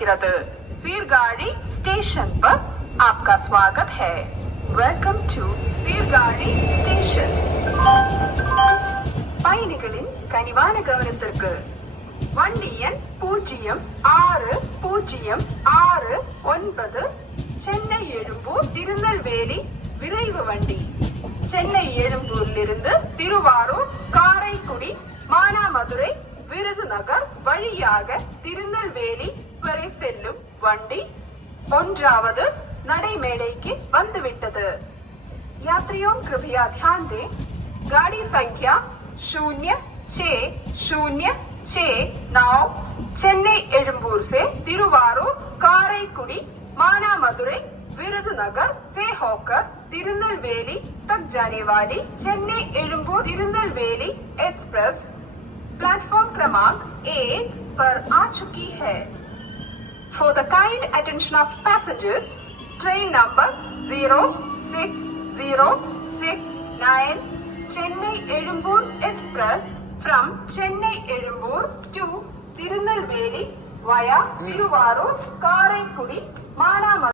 கொண்டிருக்கிறது. சீர்காழி ஸ்டேஷன் पर आपका स्वागत है. Welcome to Sirkazhi station. பயணிகளின் கனிவான கவனத்திற்கு வண்டி எண் 060669 சென்னை எழும்பூர் திருநெல்வேலி விரைவு வண்டி. சென்னை எழும்பூரிலிருந்து திருவாரூர், காரைக்குடி, மானாமதுரை, விருதுநகர் வழியாக திருநெல்வேலி வரை செல்லும் வண்டி 1வது நடைமேடைக்கு வந்துவிட்டது. यात्रियों कृपया ध्यान दें, गाड़ी संख्या 0606 चेन्नई एलुम्बूर से तिरुवारूर, काराईकुड़ी, मानामदुरै, विरुधुनगर से होकर तिरुनेलवेली तक जाने वाली चेन्नई एलुम्बूर तिरुनेलवेली एक्सप्रेस प्लेटफॉर्म क्रमांक 1 पर आ चुकी है. For the kind attention of passengers, train number 06069 Chennai Ezhumbur Express from Chennai Ezhumbur to Tirunelveli via Tiruvarur, Karaikudi, Manamadu.